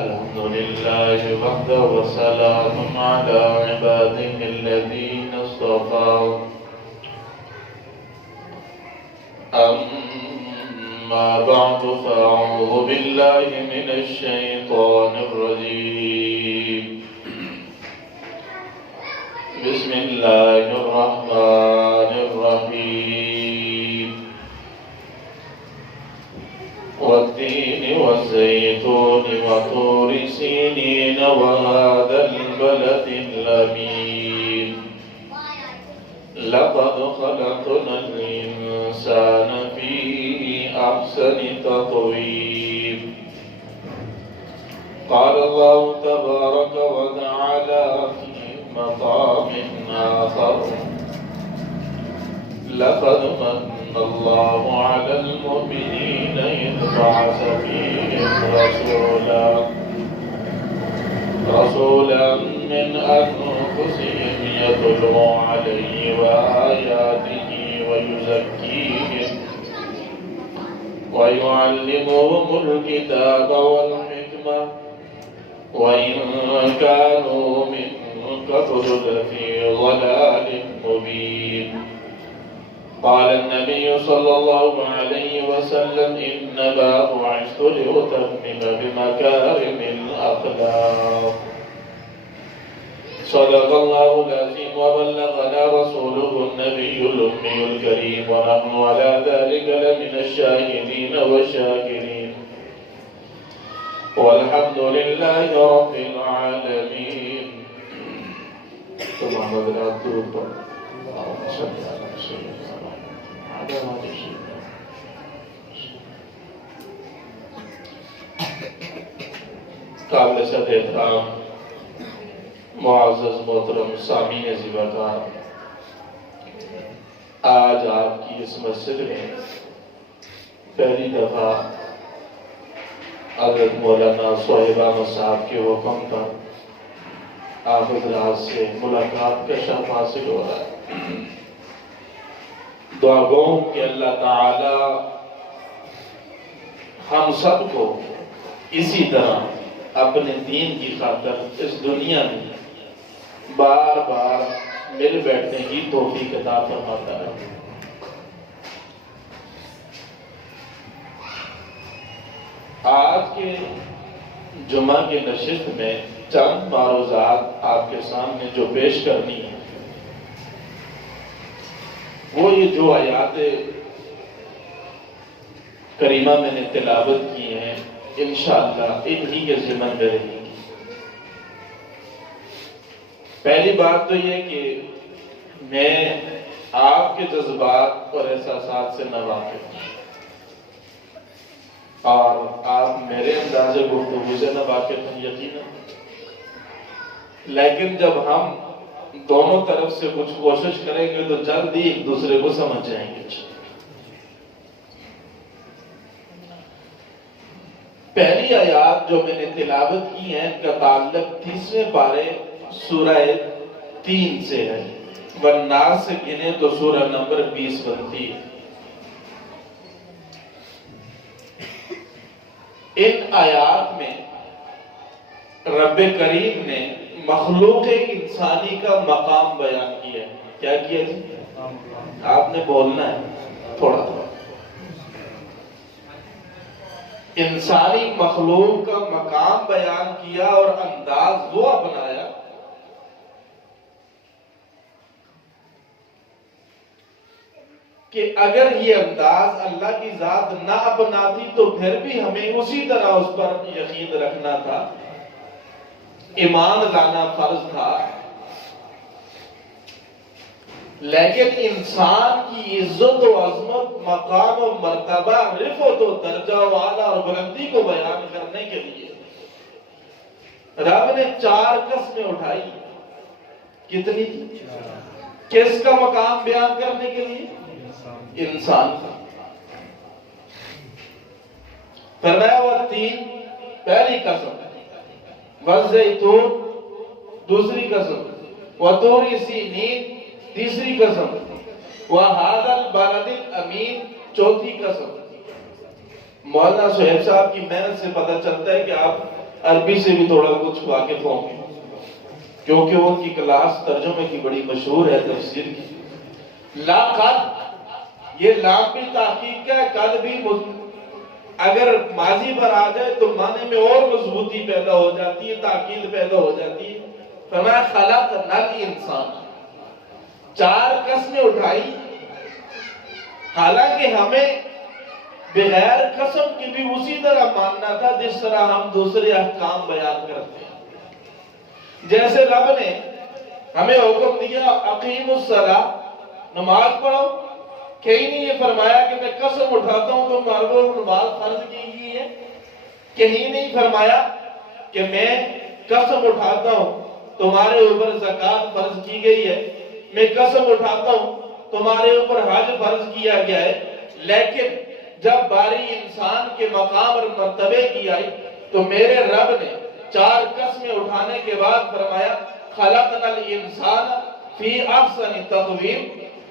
الحمد لله وحده وسلام على عباده الذين اصطفى أما بعد فأعوذ بالله من الشيطان الرجيم بسم الله الرحمن الرحيم والتين والزيتون وطور سينين وهذا البلد الأمين لقد خلقنا الإنسان في أحسن تقويم قال الله تبارك وتعالى في مقام آخر لقد من الله على المؤمنين إذ بعث فيهم رسولا من أنفسهم يتلو عليهم آياته ويزكيهم ويعلمهم الكتاب والحكمة وإن كانوا من قبل لفي ضلال مبين قال النبي صلى الله عليه وسلم إنما بعثت لأتمم بمكارم الأخلاق صدق الله العظيم وبلغنا رسوله النبي الأمي الكريم ونحن على ذلك لمن الشاهدين والشاكرين والحمد لله رب العالمين ثم بدأت اللهم صل على سيدنا قابل صد احترام معزز محترم سامعین زیباکار، آج آپ کی اس مسجد میں پہلی دفعہ حضرت مولانا صہیب احمد صاحب کے حکم پر آپ حضرات سے ملاقات کا شرف حاصل ہو رہا ہے۔ دعا گو کہ اللہ تعالی ہم سب کو اسی طرح اپنے دین کی خاطر اس دنیا میں بار بار مل بیٹھنے کی توفیق عطا فرماتا ہے۔ آج کے جمعہ کے نشست میں چند معروضات آپ کے سامنے جو پیش کرنی ہے وہ یہ جو آیات کریمہ میں نے تلاوت کی ہیں انشاءاللہ انہی کے ضمن میں رہیں گی۔ پہلی بات تو یہ کہ میں آپ کے جذبات اور احساسات سے نہ واقف ہوں اور آپ میرے انداز گفتگو سے نہ واقف ہیں یقیناً، لیکن جب ہم دونوں طرف سے کچھ کوشش کریں گے تو جلد ہی ایک دوسرے کو سمجھ جائیں گے۔ پہلی آیات جو میں نے تلاوت کی ہیں ان کا تعلق 30ویں پارے سورہ 3 سے ہے، والناس سے گنے تو سورہ نمبر 20 بنتی ہے۔ ان آیات میں رب کریم نے مخلوق انسانی کا مقام بیان کیا ہے۔ کیا کیا جی؟ آپ نے بولنا ہے تھوڑا تھوڑا۔ انسانی مخلوق کا مقام بیان کیا اور انداز وہ اپنایا کہ اگر یہ انداز اللہ کی ذات نہ اپناتی تو پھر بھی ہمیں اسی طرح اس پر یقین رکھنا تھا، ایمان لانا فرض تھا، لیکن انسان کی عزت و عظمت، مقام و مرتبہ، رفعت و درجہ و اعلیٰ اور بلندی کو بیان کرنے کے لیے رب نے 4 قسمیں اٹھائی۔ کتنی؟ کس کا مقام بیان کرنے کے لیے؟ انسان کا۔ فرمایا والتین پہلی قسم، والزیتون دوسری قسم، وطور سینین تیسری قسم، وَهَذَا الْبَلَدِ الْأَمِينَ چوتھی قسم۔ مولانا صہیب صاحب کی محنت سے پتہ چلتا ہے کہ آپ عربی سے بھی تھوڑا کچھ واقف ہوں گے کیونکہ ان کی کلاس ترجمے کی بڑی مشہور ہے تفسیر کی۔ لاقد، یہ لام بھی تحقیق کا ہے، قد بھی اگر ماضی پر آ جائے تو معنی میں اور مضبوطی پیدا ہو جاتی ہے، تاکید پیدا ہو جاتی ہے۔ فرمایا خلقنا الانسان، چار قسمیں اٹھائی، حالانکہ ہمیں بغیر قسم کی بھی اسی طرح ماننا تھا جس طرح ہم دوسرے احکام بیان کرتے ہیں۔ جیسے رب نے ہمیں حکم دیا اقیم الصلاۃ، نماز پڑھو، کہیں نہیں یہ فرمایا کہ میں قسم اٹھاتا ہوں تمہارے کو نماز فرض کی گئی ہے، کہیں نہیں فرمایا کہ میں قسم اٹھاتا ہوں تمہارے اوپر زکوٰۃ فرض کی گئی ہے، میں قسم اٹھاتا ہوں تمہارے اوپر حج فرض کیا گیا ہے۔ لیکن جب باری انسان کے مقام اور مرتبے کی آئی تو میرے رب نے چار قسمیں اٹھانے کے بعد فرمایا خلقنا الانسان فی احسن تقویم،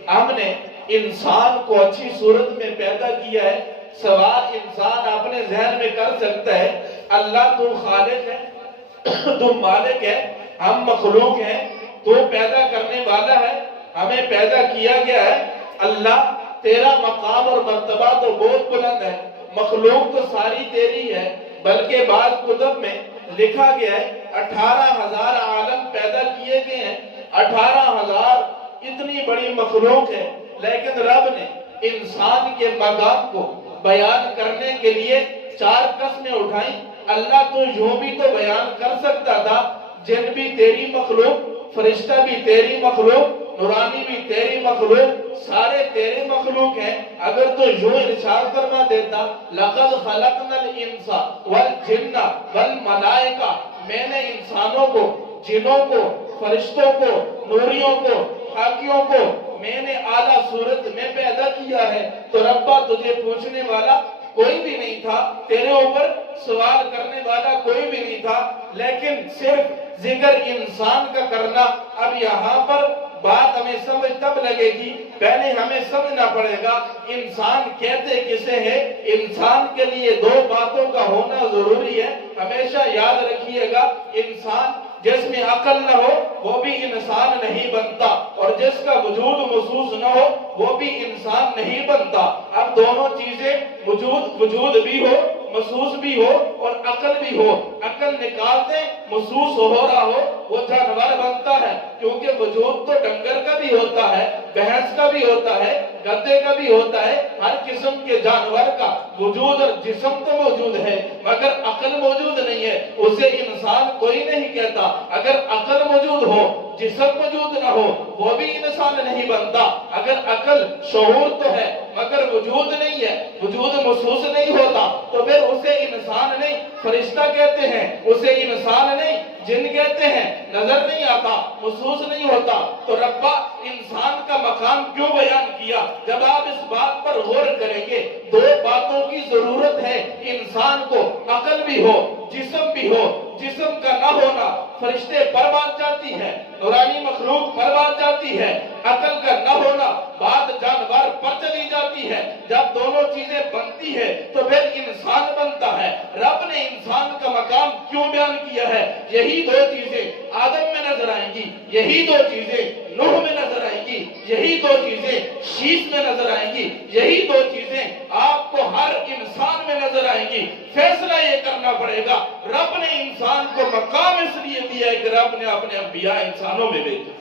ہم نے انسان کو اچھی صورت میں پیدا کیا ہے۔ سوال انسان اپنے ذہن میں کر سکتا ہے اللہ تو خالق ہے، تو مالک ہے، ہم مخلوق ہیں، تو پیدا کرنے والا ہے، ہمیں پیدا کیا گیا ہے۔ اللہ تیرا مقام اور مرتبہ تو بہت بلند ہے، مخلوق تو ساری تیری ہے، بلکہ بعض کتب میں لکھا گیا ہے 18,000 عالم پیدا کیے گئے ہیں، 18,000 اتنی بڑی مخلوق ہے، لیکن رب نے انسان کے مقام کو بیان کرنے کے لیے چار قسمیں اٹھائیں۔ اللہ تو یوں بھی تو بیان کر سکتا تھا جن بھی تیری مخلوق، فرشتہ بھی تیری مخلوق، نورانی بھی تیری مخلوق، سارے تیرے مخلوق ہیں۔ اگر تو یوں ارشاد فرما دیتا لَقَدْ خَلَقْنَا الْإِنسَ وَالْجِنَّ وَالْمَلَائِكَ، میں نے انسانوں کو، جنوں کو، فرشتوں کو، نوریوں کو، خاکیوں کو میں نے اعلیٰ صورت میں پیدا کیا ہے، تو ربا تجھے پوچھنے والا کوئی بھی نہیں تھا، تیرے اوپر سوال کرنے والا کوئی بھی نہیں تھا، لیکن صرف ذکر انسان کا کرنا۔ اب یہاں پر بات ہمیں سمجھ تب لگے گی، پہلے ہمیں سمجھنا پڑے گا انسان کہتے کسے ہیں۔ انسان کے لیے دو باتوں کا ہونا ضروری ہے، ہمیشہ یاد رکھیے گا۔ انسان جس میں عقل نہ ہو وہ بھی انسان نہیں بنتا، اور جس کا وجود محسوس نہ ہو وہ بھی انسان نہیں بنتا۔ اب دونوں چیزیں وجود بھی ہو، محسوس بھی ہو اور عقل بھی ہو، عقل نکال دیں محسوس ہو رہا ہو وہ جانور بنتا ہے، کیونکہ وجود تو ڈنگر کا بھی ہوتا ہے، بھینس کا بھی ہوتا ہے، گدے کا بھی ہوتا ہے، ہر قسم کے جانور کا وجود اور جسم تو موجود ہے مگر عقل موجود نہیں ہے، اسے انسان کوئی نہیں کہتا۔ اگر عقل موجود ہو، جسم موجود نہ ہو وہ بھی انسان نہیں بنتا۔ اگر عقل، شعور تو ہے مگر وجود نہیں ہے، وجود محسوس نہیں ہوتا تو پھر اسے انسان نہیں، فرشتہ کہتے ہیں، اسے انسان نہیں، جن کہتے ہیں، نظر نہیں آتا، محسوس نہیں ہوتا۔ تو ربا انسان کا مقام کیوں بیان کیا؟ جب آپ اس بات پر غور کریں گے دو باتوں کی ضرورت ہے انسان کو، عقل بھی ہو، جسم بھی ہو۔ جسم کا نہ ہونا فرشتے پر بات جاتی ہے، نورانی مخلوق پر بات جاتی ہے، عقل کا نہ ہونا بات جانور پر چلی جاتی ہے۔ جب دونوں چیزیں بنتی ہے تو پھر انسان بنتا ہے۔ رب نے انسان کا مقام کیوں بیان کیا ہے؟ یہی دو چیزیں آدم میں نظر آئیں گی، یہی دو چیزیں نوح میں نظر آئیں گی، یہی دو چیزیں شیش میں نظر آئیں گی، یہی دو چیزیں آپ کو ہر انسان میں نظر آئیں گی۔ فیصلہ یہ کرنا پڑے گا، رب نے انسان کو مقام اس لیے دیا ہے کہ رب نے اپنے انبیاء انسانوں میں بھیجے،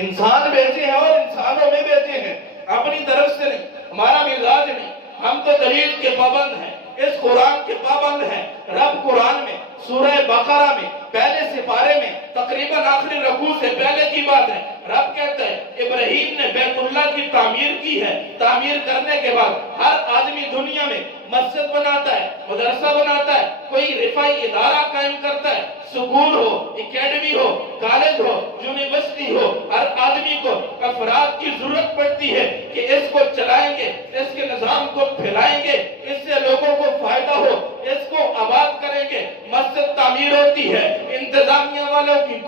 انسان بھیجے ہیں اور انسانوں میں بھیجے ہیں، اپنی طرف سے نہیں، ہمارا مزاج نہیں، ہم تو دلیل کے پابند ہیں، اس قرآن کے پابند ہیں۔ رب قرآن میں سورہ بقرہ میں پہلے سپارے میں تقریباً آخری رکوع سے پہلے کی بات ہے، رب کہتا ہے ابراہیم نے بیت اللہ کی تعمیر کی ہے، تعمیر کرنے کے بعد ہر آدمی دنیا میں مسجد بناتا ہے، مدرسہ بناتا ہے، کوئی رفائی ادارہ قائم کرتا ہے، سکول ہو، اکیڈمی ہو، کالج ہو، یونیورسٹی ہو، ہر آدمی کو افراد کی ضرورت پڑتی ہے کہ اس کو چلائیں گے، اس کے نظام کو پھیلائیں گے، اس سے لوگوں کو فائدہ ہو، اس کو آباد کریں گے۔ مسجد تعمیر ہوتی ہے، انتظامیہ والوں کی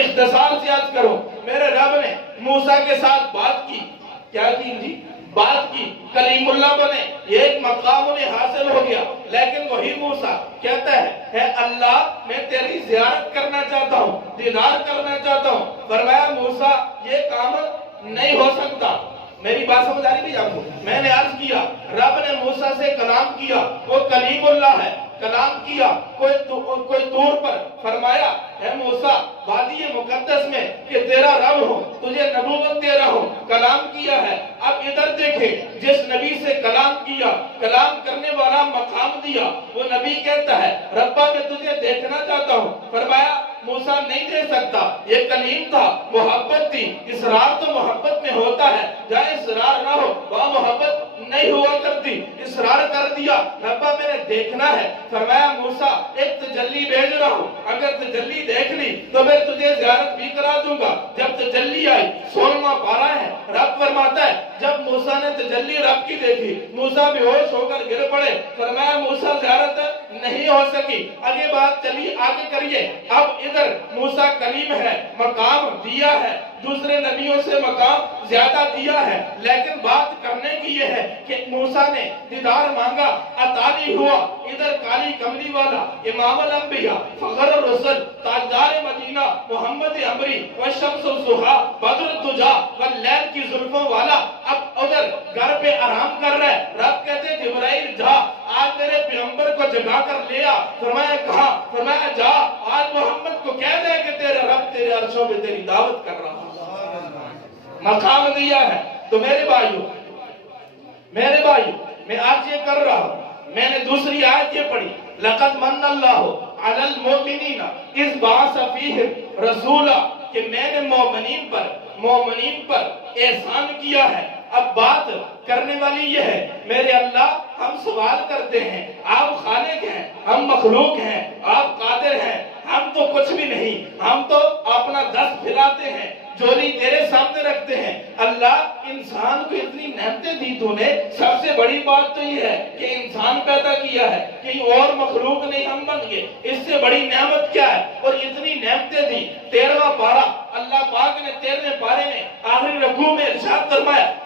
اختصار سے عرض کرو، میرے رب نے موسیٰ کے ساتھ بات کی، کیا کی جی؟ بات کی، کلیم اللہ بنے، یہ ایک مقام انہیں حاصل ہو گیا۔ لیکن وہی موسیٰ کہتا ہے اے اللہ میں تیری زیارت کرنا چاہتا ہوں، دیدار کرنا چاہتا ہوں۔ فرمایا موسیٰ یہ کام نہیں ہو سکتا۔ میری بات سمجھ آ رہی بھی آپ کو؟ میں نے عرض کیا رب نے موسیٰ سے کلام کیا، وہ کلیم اللہ ہے، کلام کیا کوئی طور پر، فرمایا اے موسیٰ وادی مقدس میں کہ تیرا رب ہو، تجھے نبوت دے رہا ہوں، کلام کیا ہے۔ اب ادھر دیکھیں جس نبی سے کلام کیا، کلام کرنے والا مقام دیا، وہ نبی کہتا ہے ربا میں تجھے دیکھنا چاہتا ہوں۔ فرمایا موسیٰ نہیں دے سکتا، یہ کلیم تھا، محبت تھی، اسرار تو محبت میں ہوتا ہے، جہاں اسرار نہ ہو وہاں محبت نہیں ہوا کرتی۔ اسرار کر دیا ربا میں نے دیکھنا ہے۔ فرمایا موسیٰ ایک تجلی بھیج رہا ہوں، اگر تجلی دیکھ لی تو میں تجھے زیارت بھی کرا دوں گا۔ جب تجلی آئی 16واں پارہ ہے، رب فرماتا ہے جب موسیٰ نے تجلی رب کی دیکھی موسیٰ بے ہوش ہو کر گر پڑے۔ فرمایا موسیٰ زیارت نہیں ہو سکی۔ آگے بات چلی، آگے کریے۔ اب ادھر موسیٰ کلیم ہے، مقام دیا ہے، دوسرے نبیوں سے مقام زیادہ دیا ہے، لیکن بات کرنے کی یہ ہے کہ موسیٰ نے دیدار مانگا، عطا نہیں ہوا۔ ادھر کالی کملی والا امام الانبیاء فخر الرسل تاجدار مدینہ محمد عمری والشمس الضحیٰ بدر الدجیٰ واللیل کی زلفوں والا اب ادھر گھر پہ آرام کر رہا ہے۔ رب کہتے جبرائیل جا آج میرے پیغمبر کو جگا کر لے آ۔ فرمایا کہاں؟ فرمایا جا آج محمد کو کہہ دے کہ تیرے رب تیرے عرشوں پہ تیری دعوت کر رہا ہے۔ مقام دیا ہے۔ تو میرے بھائیوں میں آج یہ کر رہا ہوں، میں نے دوسری آیت یہ پڑھی لَقَدْ مَنَّ اللَّهُ عَلَى الْمُؤْمِنِينَ إِذْ بَعَثَ فِيهِمْ رَسُولًا کہ میں نے مومنین پر احسان کیا ہے۔ اب بات کرنے والی یہ ہے میرے اللہ ہم سوال کرتے ہیں، آپ خالق ہیں، ہم مخلوق ہیں، آپ قادر ہیں، ہم تو کچھ بھی نہیں، ہم تو اپنا دست پھیلاتے ہیں، جولی تیرے سامنے رکھتے ہیں۔ اللہ انسان کو اتنی نعمتیں دی تو نے، سب سے بڑی بات تو یہ ہے کہ انسان پیدا کیا ہے، کہیں اور مخلوق نہیں ہم بن گئے، اس سے بڑی نعمت کیا ہے؟ اور اتنی نعمتیں دی۔ 13واں پارہ اللہ پاک نے 13ویں پارے میں آخری رکوع میں ارشاد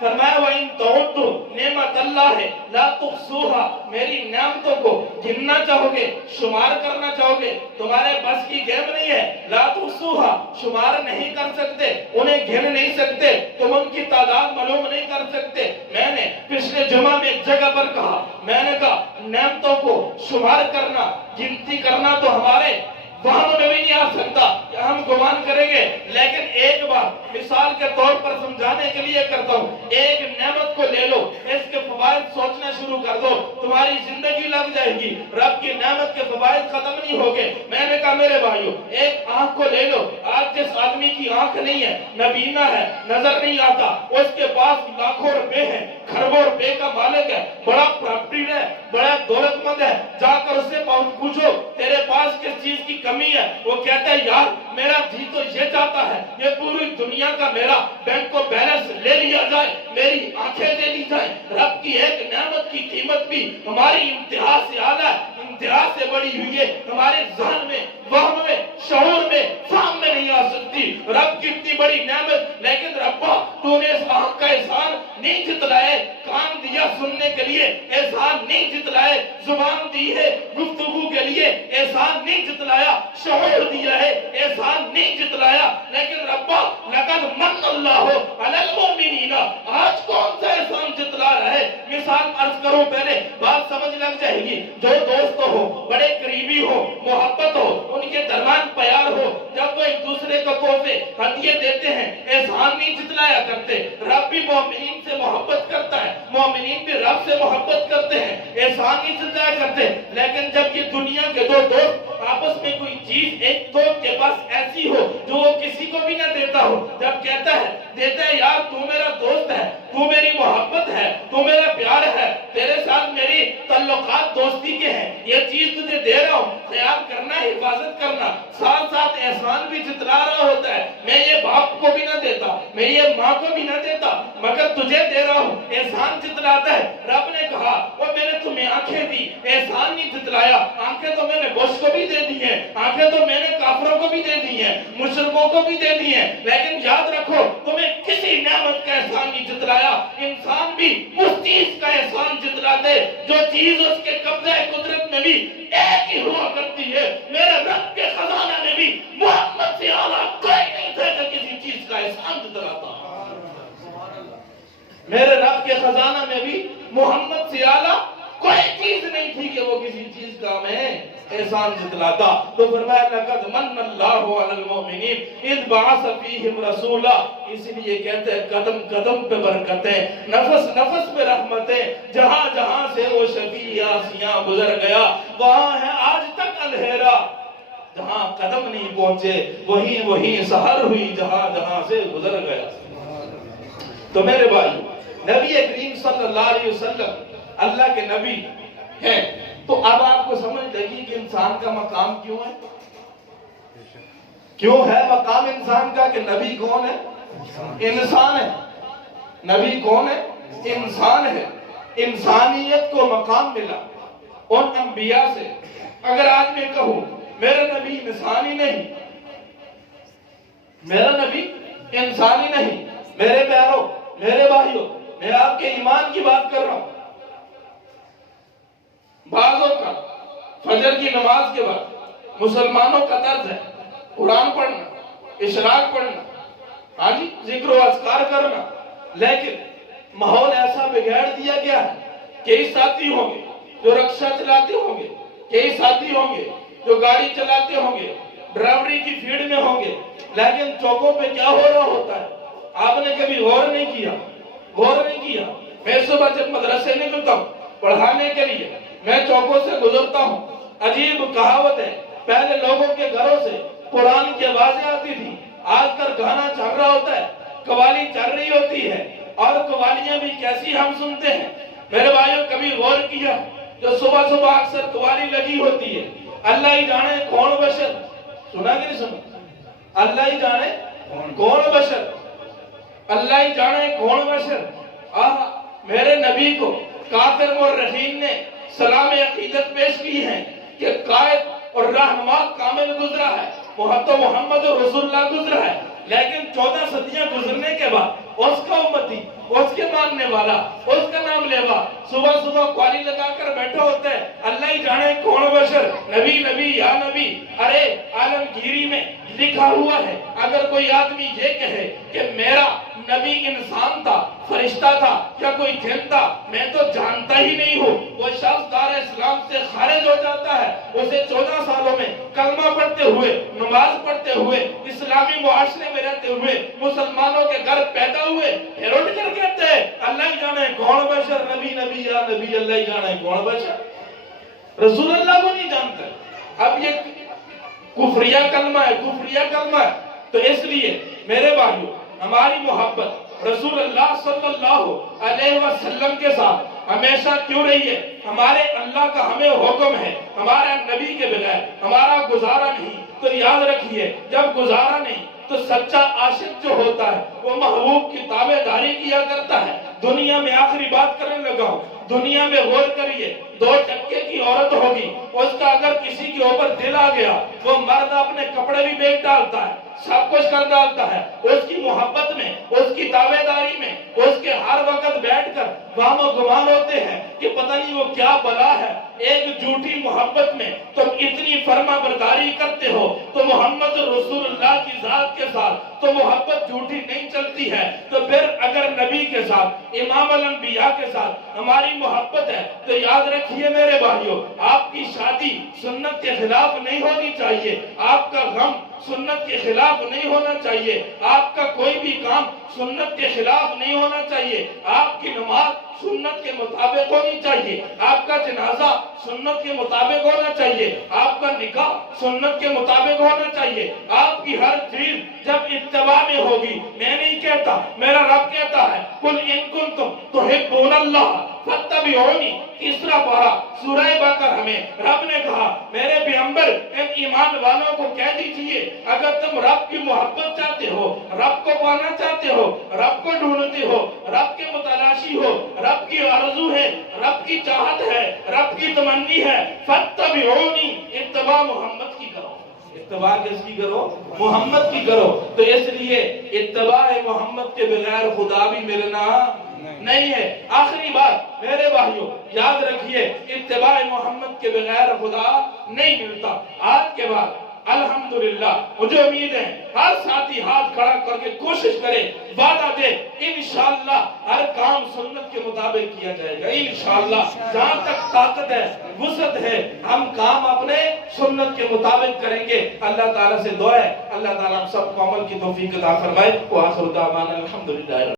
فرمایا وَإِن تَعُدُّوا نِعْمَتَ اللَّهِ لَا تُحْصُوهَا میری نعمتوں کو گننا چاہو گے، شمار کرنا چاہو گے، تمہارے بس کی گیم نہیں ہے۔ لا تحصوها شمار نہیں کر سکتے، انہیں گن نہیں سکتے، تم ان کی تعداد معلوم نہیں کر سکتے۔ میں نے پچھلے جمعہ میں ایک جگہ پر کہا، میں نے کہا نعمتوں کو شمار کرنا، گنتی کرنا تو ہمارے وہاں میں بھی نہیں آ سکتا کہ ہم گمان کریں گے، لیکن ایک بات مثال کے طور پر سمجھانے کے لیے کرتا ہوں۔ ایک نعمت کو لے لو، اس کے فوائد سوچنا شروع کر دو، تمہاری زندگی لگ جائے گی، رب کی نعمت کے فوائد ختم نہیں ہوگے۔ میں نے کہا میرے بھائیو ایک آنکھ کو لے لو، آج جس آدمی کی آنکھ نہیں ہے، نبینا ہے، نظر نہیں آتا، اس کے پاس لاکھوں روپے ہیں، کھربوں روپے کا مالک ہے، بڑا پراپرٹی ہے، بڑا دولت مند ہے، جا کر اس سے پوچھو تیرے پاس کس چیز کی کمی ہے، وہ کہتا ہے یار میرا جی تو یہ چاہتا ہے یہ پوری دنیا کا میرا بینک کو بیلنس لے لیا جائے، میری آنکھیں دے لی جائیں۔ رب کی ایک نعمت کی قیمت بھی ہماری انتہا سے اعلیٰ، انتہا سے بڑی ہوئی ہے، ہمارے ذہن میں، وہم میں، شعور میں، فہم میں نہیں آ سکتی۔ رب کی اتنی بڑی نعمت، لیکن ربا تو نے اس آنکھ کا احسان نہیں جتلائے، کان دیا سننے کے لیے احسان نہیں جتلائے، زبان دی ہے گفتگو کے لیے احسان نہیں جتلایا، شعور دیا ہے احسان نہیں جتلایا، لیکن ربا لقد من اللہ علی المؤمنین آج کون سا احسان جتلا رہا ہے؟ مثال عرض کروں پہلے بات سمجھ لگ جائے گی۔ جو دوست ہو، بڑے قریبی ہو، محبت ہو، ان کے درمیان پیار ہو، جب وہ ایک دوسرے کو تحفے ہدیے دیتے ہیں احسان نہیں جتلایا کرتے۔ رب بھی مومنین سے محبت کرتا ہے، مومنین بھی رب سے محبت کرتے ہیں، احسان نہیں جتلایا کرتے۔ لیکن جب یہ دنیا کے دو دوست آپس میں کوئی چیز ایک دوست کے پاس ایسی ہو جو وہ کسی کو بھی نہ دیتا ہو، جب کہتا ہے یار تو میرا دوست ہے، تو میری محبت ہے، تو میرا پیار ہے، تیرے ساتھ میری تعلقات دوستی کے ہیں، یہ چیز تجھے دے رہا ہوں، خیال کرنا، حفاظت کرنا، ساتھ ساتھ احسان بھی جتلا رہا ہوتا ہے۔ میں یہ باپ کو بھی نہ دیتا، میں یہ ماں کو بھی نہ دیتا، مگر تجھے دے رہا ہوں، احسان جتلاتا ہے۔ رب نے کہا وہ میں نے تمہیں آنکھیں دی، احسان نہیں جتلایا، آنکھیں تو میں نے بش کو بھی دے دی ہیں، آنکھیں تو میں نے کافروں کو بھی دے دی ہیں، مشرکوں کو بھی دے دی ہیں، لیکن یاد رکھو تمہیں کسی نعمت کا احسان نہیں جتلایا۔ انسان بھی اس چیز کا احسان جتلاتے جو چیز اس کے قبضہ قدرت میں بھی ایک ہی ہوا کرتی ہے۔ میرے رب کے خزانہ میں بھی محمد سے اعلیٰ کوئی نہیں تھا کہ کسی چیز کا احسان جتلاتا۔ میرے رب کے خزانہ میں بھی محمد سے اعلیٰ کوئی چیز نہیں تھی کہ وہ کسی چیز کا میں احسان جتلاتا۔ تو فرمایا لقد من اللہ علی المؤمنین اذ بعث فیہم رسولا، اس لیے کہتے ہیں قدم قدم پہ برکتیں، نفس نفس پہ رحمتیں، جہاں جہاں سے وہ شفیع آسیاں گزر گیا وہاں ہے آج تک اندھیرا، جہاں قدم نہیں پہنچے وہیں سحر ہوئی جہاں جہاں سے گزر گیا۔ تو میرے بھائی نبی کریم صلی اللہ علیہ وسلم اللہ کے نبی ہیں، تو اب آپ کو سمجھ لگی کہ انسان کا مقام کیوں ہے، کیوں ہے مقام انسان کا، کہ نبی کون ہے؟ انسان ہے۔ نبی کون ہے؟ انسان ہے۔ انسانیت کو مقام ملا ان انبیاء سے۔ اگر آج میں کہوں میرا نبی انسانی نہیں، میرا نبی انسانی نہیں، میرے پیاروں میرے بھائیوں میں آپ کے ایمان کی بات کر رہا ہوں۔ بعضوں کا فجر کی نماز کے بعد مسلمانوں کا طرز ہے قرآن پڑھنا، اشراق پڑھنا، ہاں جی ذکر و اذکار کرنا، لیکن ماحول ایسا بگاڑ دیا گیا ہے، کئی ساتھی ہوں گے جو رکشہ چلاتے ہوں گے، کئی ساتھی ہوں گے جو گاڑی چلاتے ہوں گے، ڈرائیوری کی فیلڈ میں ہوں گے، لیکن چوکوں پہ کیا ہو رہا ہوتا ہے آپ نے کبھی غور نہیں کیا؟ غور نہیں کیا؟ میں صبح جب مدرسے نکلتا ہوں پڑھانے کے لیے میں چوکوں سے گزرتا ہوں، عجیب کہاوت ہے، پہلے لوگوں کے گھروں سے قرآن کی آوازیں آتی تھی، آج کل گانا چل رہا ہوتا ہے، قوالی چل رہی ہوتی ہے، اور قوالیاں بھی کیسی ہم سنتے ہیں۔ میرے بھائیوں کبھی غور کیا جو صبح صبح اکثر قوالی لگی ہوتی ہے، اللہ ہی جانے کون بشر، سنا کہ نہیں سنا؟ اللہ ہی جانے کون بشر، اللہ ہی جانے کون بشر۔ میرے نبی کو کافر مورخین نے سلام عقیدت پیش کی ہے کہ قائد اور رہنما کامل گزرا ہے، محمد رسول اللہ گزرا ہے، لیکن 14 صدیاں گزرنے کے بعد اس کا امتی، اس کے ماننے والا، اس کا نام لیوا صبح صبح قوالی لگا کر بیٹھا ہوتا ہے، اللہ ہی جانے کون بشر، نبی نبی یا نبی۔ ارے عالمگیری میں لکھا ہوا ہے اگر کوئی آدمی یہ کہے کہ میرا نبی انسان تھا، فرشتہ تھا یا کوئی جن تھا، میں تو جانتا ہی نہیں ہوں، وہ شخص دار اسلام سے خارج ہو جاتا ہے۔ اسے 14 سالوں میں کلمہ پڑھتے ہوئے، نماز پڑھتے ہوئے، اسلامی معاشرے میں رہتے ہوئے، مسلمانوں کے گھر پیدا ہوئے، پھر اٹھ کر کہتے ہیں اللہ ہی جانے کون بشر، نبی نبی یا نبی، اللہ ہی جانے کون بشر، رسول اللہ کو نہیں جانتا۔ اب یہ کفریہ کلمہ ہے، کفریہ کلمہ ہے۔ تو اس لیے میرے بھائیوں ہماری محبت رسول اللہ صلی اللہ علیہ وسلم کے ساتھ ہمیشہ کیوں رہی ہے؟ ہمارے اللہ کا ہمیں حکم ہے، ہمارا نبی کے بغیر ہمارا گزارا نہیں۔ تو یاد رکھیے جب گزارا نہیں تو سچا عاشق جو ہوتا ہے وہ محبوب کی تابعداری کیا کرتا ہے۔ دنیا میں آخری بات کرنے لگا ہوں، دنیا میں غور کریے، 2% کی عورت ہوگی، اس کا اگر کسی کے اوپر دل آ گیا وہ مرد اپنے کپڑے بھی بیچ ڈالتا ہے، سب کچھ کر ڈالتا ہے، اس کی محبت میں، اس کی تابعداری میں، اس کے ہر وقت بیٹھ کر وہم و گمان ہوتے ہیں کہ پتہ نہیں وہ کیا بلا ہے۔ ایک جھوٹی محبت میں تم اتنی فرما برداری کرتے ہو تو محمد رسول اللہ کی ذات کے ساتھ تو محبت جھوٹی نہیں چلتی ہے۔ تو پھر اگر نبی کے ساتھ، امام الانبیاء کے ساتھ ہماری محبت ہے تو یاد رکھیے میرے بھائیوں، آپ کی شادی سنت کے خلاف نہیں ہونی چاہیے، آپ کا غم سنت کے خلاف نہیں ہونا چاہیے، آپ کا کوئی بھی کام سنت کے خلاف نہیں ہونا چاہیے، آپ کی نماز سنت کے مطابق ہونی چاہیے، آپ کا جنازہ سنت کے مطابق ہونا چاہیے، آپ کا نکاح سنت کے مطابق ہونا چاہیے، آپ کی ہر چیز جب اتباع میں ہوگی۔ میں نہیں کہتا، میرا رب کہتا ہے قل ان کنتم تحبون اللہ فاتبعونی، تیسرا پارہ سورہ بقرہ ہمیں رب نے کہا میرے پیغمبر ان ایمان والوں کو کہہ دیجئے اگر تم رب کی محبت چاہتے ہو، رب کو پانا چاہتے ہو، رب کو ڈھونڈتے ہو، رب کے متلاشی ہو، رب کی آرزو ہے، رب کی چاہت ہے، رب کی تمنی ہے، فاتبعونی، اتباع محمد کی کرو۔ اتباع کس کی کرو؟ محمد کی کرو۔ تو اس لیے اتباع محمد کے بغیر خدا بھی ملنا نہیں ہے۔ آخری بات میرے بھائیوں یاد رکھیے، اتباع محمد کے بغیر خدا نہیں ملتا۔ آج کے بعد الحمدللہ مجھے امید ہے ہر ساتھی ہاتھ کھڑا کر کے کوشش کرے، وعدہ دے انشاءاللہ ہر کام سنت کے مطابق کیا جائے گا انشاءاللہ۔ جہاں تک طاقت ہے، وسعت ہے، ہم کام اپنے سنت کے مطابق کریں گے۔ اللہ تعالیٰ سے دعا ہے اللہ تعالیٰ ہم سب کو عمل کی توفیق عطا فرمائے۔ وآخر دعوانا الحمدللہ۔